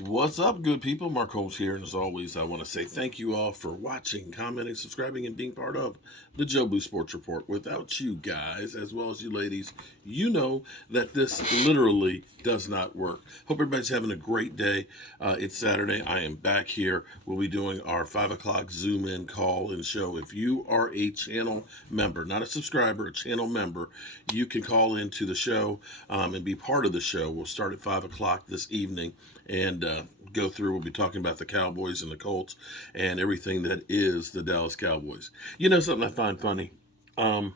What's up, good people? Mark Holmes here, and as always, I want to say thank you all for watching, commenting, subscribing, and being part of the Joe Blue Sports Report. Without you guys, as well as you ladies, you know that this literally does not work. Hope everybody's having a great day. It's Saturday. I am back here. We'll be doing our 5 o'clock Zoom in call and show. If you are a channel member, not a subscriber, a channel member, you can call into the show and be part of the show. We'll start at 5 o'clock this evening and go through. We'll be talking about the Cowboys and the Colts and everything that is the Dallas Cowboys. You know something I find funny? Um,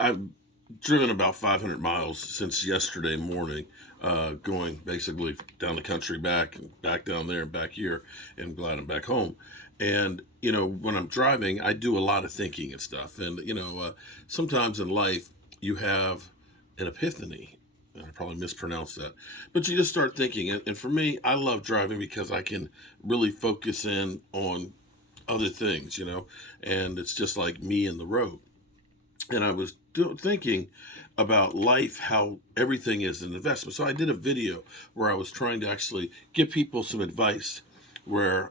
I've driven about 500 miles since yesterday morning, going basically down the country back and back down there and back here, and glad I'm back home. And, when I'm driving, I do a lot of thinking and stuff. And, sometimes in life, you have an epiphany. I probably mispronounced that. But you just start thinking. And for me, I love driving because I can really focus in on other things, and it's just like me and the road. And I was thinking about life, how everything is an investment. So I did a video where I was trying to actually give people some advice where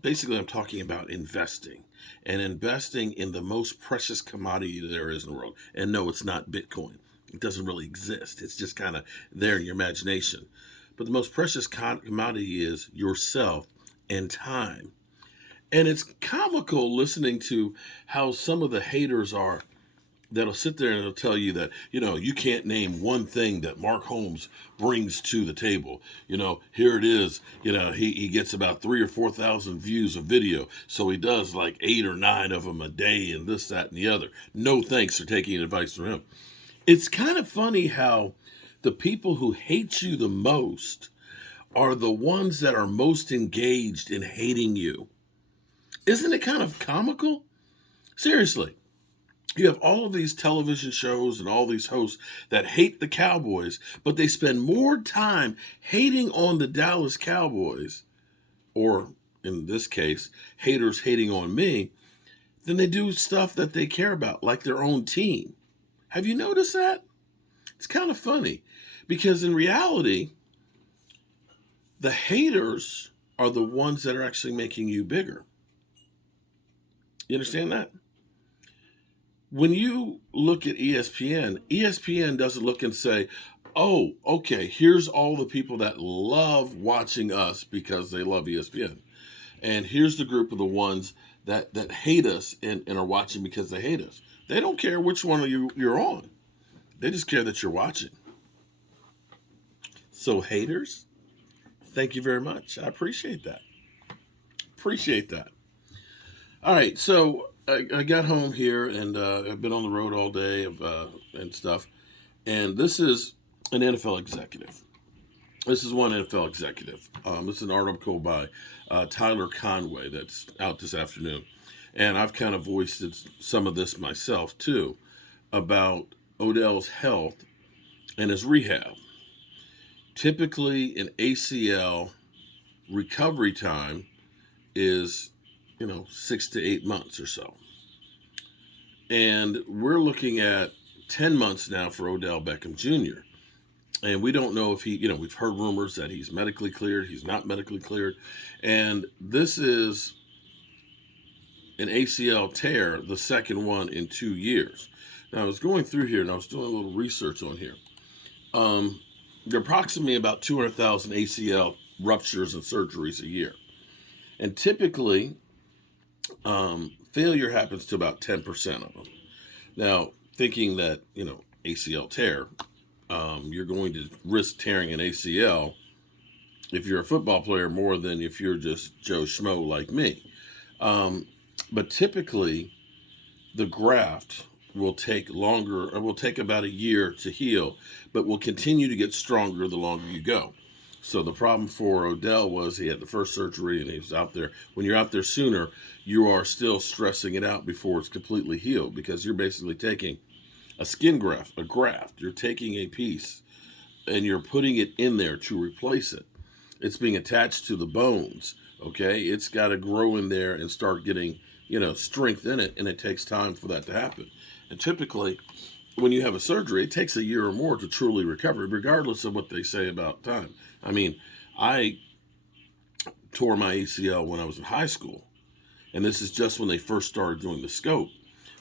basically I'm talking about investing and investing in the most precious commodity there is in the world. And no, it's not Bitcoin. It doesn't really exist. It's just kind of there in your imagination. But the most precious commodity is yourself and time. And it's comical listening to how some of the haters are that'll sit there and they'll tell you that, you can't name one thing that Mark Holmes brings to the table. Here it is, he gets about 3 or 4,000 views of video. So he does like 8 or 9 of them a day and this, that, and the other. No thanks for taking advice from him. It's kind of funny how the people who hate you the most are the ones that are most engaged in hating you. Isn't it kind of comical? Seriously. You have all of these television shows and all these hosts that hate the Cowboys, but they spend more time hating on the Dallas Cowboys, or in this case, haters hating on me, than they do stuff that they care about, like their own team. Have you noticed that? It's kind of funny because in reality, the haters are the ones that are actually making you bigger. You understand that? When you look at ESPN doesn't look and say, oh, okay, here's all the people that love watching us because they love ESPN. And here's the group of the ones that hate us and are watching because they hate us. They don't care which one of you're on. They just care that you're watching. So haters, thank you very much. I appreciate that. Appreciate that. All right, so I got home here and I've been on the road all day and stuff. And this is an NFL executive. This is one NFL executive. This is an article by Tyler Conway that's out this afternoon. And I've kind of voiced some of this myself too about Odell's health and his rehab. Typically, an ACL recovery time is 6 to 8 months or so. And we're looking at 10 months now for Odell Beckham Jr. And we don't know if we've heard rumors that he's medically cleared, he's not medically cleared. And this is an ACL tear, the second one in 2 years. Now, I was going through here and I was doing a little research on here. There are approximately about 200,000 ACL ruptures and surgeries a year. And typically, failure happens to about 10% of them. Now, thinking that, ACL tear, you're going to risk tearing an ACL if you're a football player more than if you're just Joe Schmo like me. But typically, the graft will take longer, or will take about a year to heal, but will continue to get stronger the longer you go. So the problem for Odell was he had the first surgery and he was out there. When you're out there sooner, you are still stressing it out before it's completely healed because you're basically taking a skin graft, a graft. You're taking a piece and you're putting it in there to replace it. It's being attached to the bones, okay? It's got to grow in there and start getting, strength in it, and it takes time for that to happen. And typically, when you have a surgery, it takes a year or more to truly recover, regardless of what they say about time. I mean, I tore my ACL when I was in high school, and this is just when they first started doing the scope.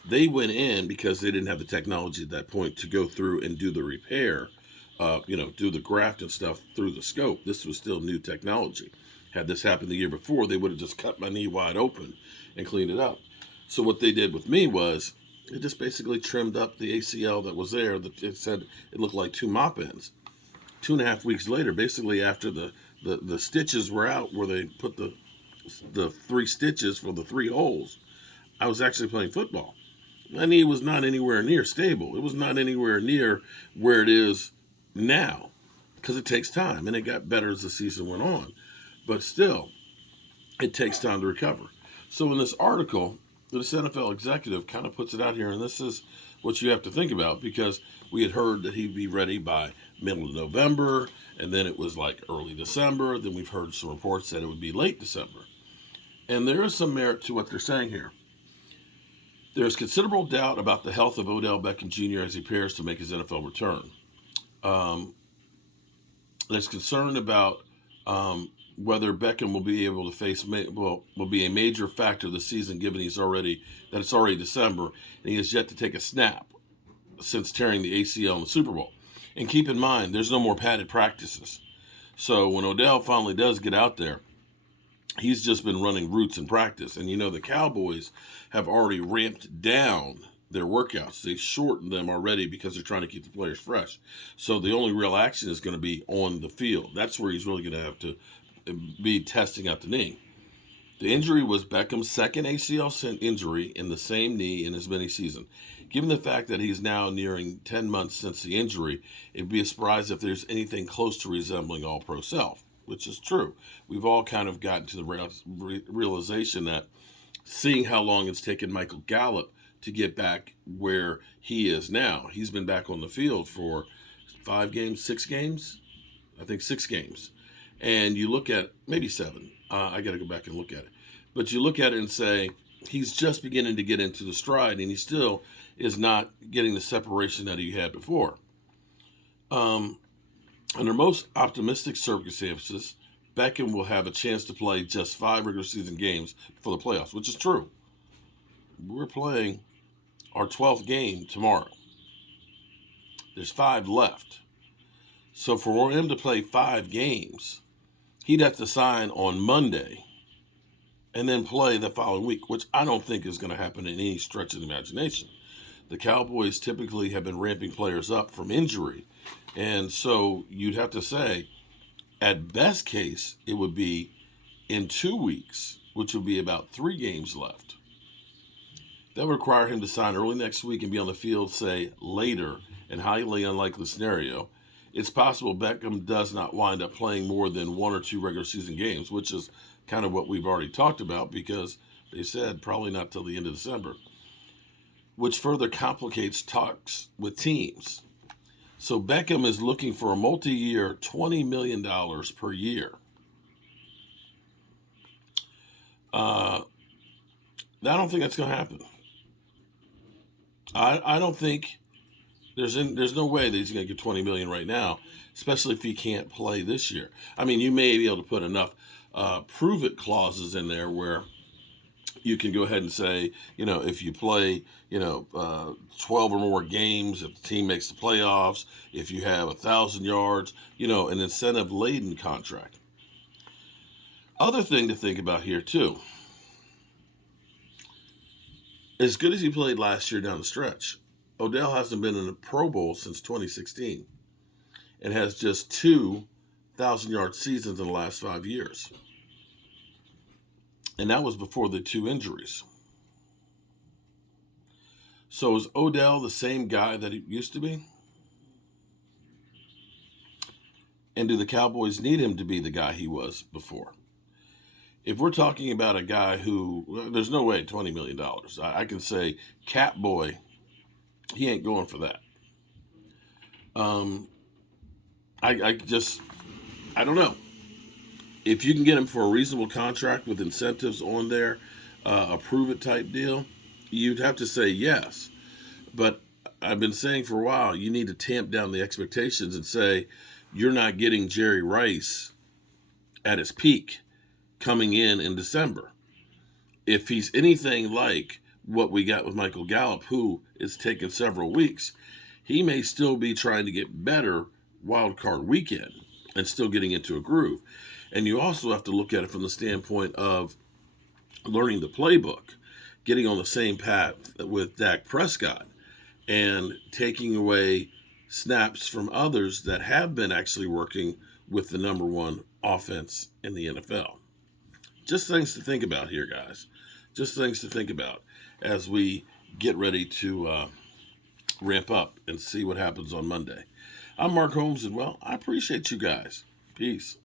They went in because they didn't have the technology at that point to go through and do the repair, do the graft and stuff through the scope. This was still new technology. Had this happened the year before, they would have just cut my knee wide open and cleaned it up. So what they did with me was they just basically trimmed up the ACL that was there. It said it looked like two mop ends. 2.5 weeks later, basically after the stitches were out where they put the 3 stitches for the 3 holes, I was actually playing football. My knee was not anywhere near stable. It was not anywhere near where it is now because it takes time, and it got better as the season went on. But still, it takes time to recover. So in this article, this NFL executive kind of puts it out here, and this is what you have to think about, because we had heard that he'd be ready by middle of November, and then it was like early December. Then we've heard some reports that it would be late December. And there is some merit to what they're saying here. There's considerable doubt about the health of Odell Beckham Jr. as he prepares to make his NFL return. There's concern about whether Beckham will be able to face will be a major factor this season, given it's already December and he has yet to take a snap since tearing the ACL in the Super Bowl. And keep in mind, there's no more padded practices. So when Odell finally does get out there, he's just been running routes in practice. And the Cowboys have already ramped down their workouts. They've shortened them already because they're trying to keep the players fresh. So the only real action is going to be on the field. That's where he's really going to have to be testing out the knee. The injury was Beckham's second ACL injury in the same knee in his mini season. Given the fact that he's now nearing 10 months since the injury, it'd be a surprise if there's anything close to resembling all-pro self, which is true. We've all kind of gotten to the realization that seeing how long it's taken Michael Gallup to get back where he is now. He's been back on the field for 5 games, 6 games? I think 6 games. And you look at, maybe 7. I got to go back and look at it. But you look at it and say, he's just beginning to get into the stride, and he still is not getting the separation that he had before. Under most optimistic circumstances, Beckham will have a chance to play just 5 regular season games for the playoffs, which is true. We're playing our 12th game tomorrow. There's 5 left. So for him to play 5 games, he'd have to sign on Monday and then play the following week, which I don't think is going to happen in any stretch of the imagination. The Cowboys typically have been ramping players up from injury. And so you'd have to say, at best case, it would be in 2 weeks, which would be about 3 games left. That would require him to sign early next week and be on the field, say, later, in highly unlikely scenario. It's possible Beckham does not wind up playing more than 1 or 2 regular season games, which is kind of what we've already talked about, because they said probably not till the end of December, which further complicates talks with teams. So Beckham is looking for a multi-year $20 million per year. I don't think that's going to happen. I don't think there's no way that he's going to get $20 million right now, especially if he can't play this year. I mean, you may be able to put enough prove-it clauses in there where you can go ahead and say, if you play, 12 or more games, if the team makes the playoffs, if you have 1,000 yards, an incentive-laden contract. Other thing to think about here, too. As good as he played last year down the stretch, Odell hasn't been in a Pro Bowl since 2016 and has just 2 1,000-yard seasons in the last 5 years. And that was before the 2 injuries. So is Odell the same guy that he used to be? And do the Cowboys need him to be the guy he was before? If we're talking about a guy who, there's no way $20 million. I can say, Cat Boy, he ain't going for that. I don't know. If you can get him for a reasonable contract with incentives on there, a prove-it type deal, you'd have to say yes. But I've been saying for a while, you need to tamp down the expectations and say, you're not getting Jerry Rice at his peak coming in December. If he's anything like what we got with Michael Gallup, who is taking several weeks, he may still be trying to get better wild card weekend and still getting into a groove. And you also have to look at it from the standpoint of learning the playbook, getting on the same path with Dak Prescott, and taking away snaps from others that have been actually working with the number one offense in the NFL. Just things to think about here, guys. Just things to think about as we get ready to ramp up and see what happens on Monday. I'm Mark Holmes, and well, I appreciate you guys. Peace.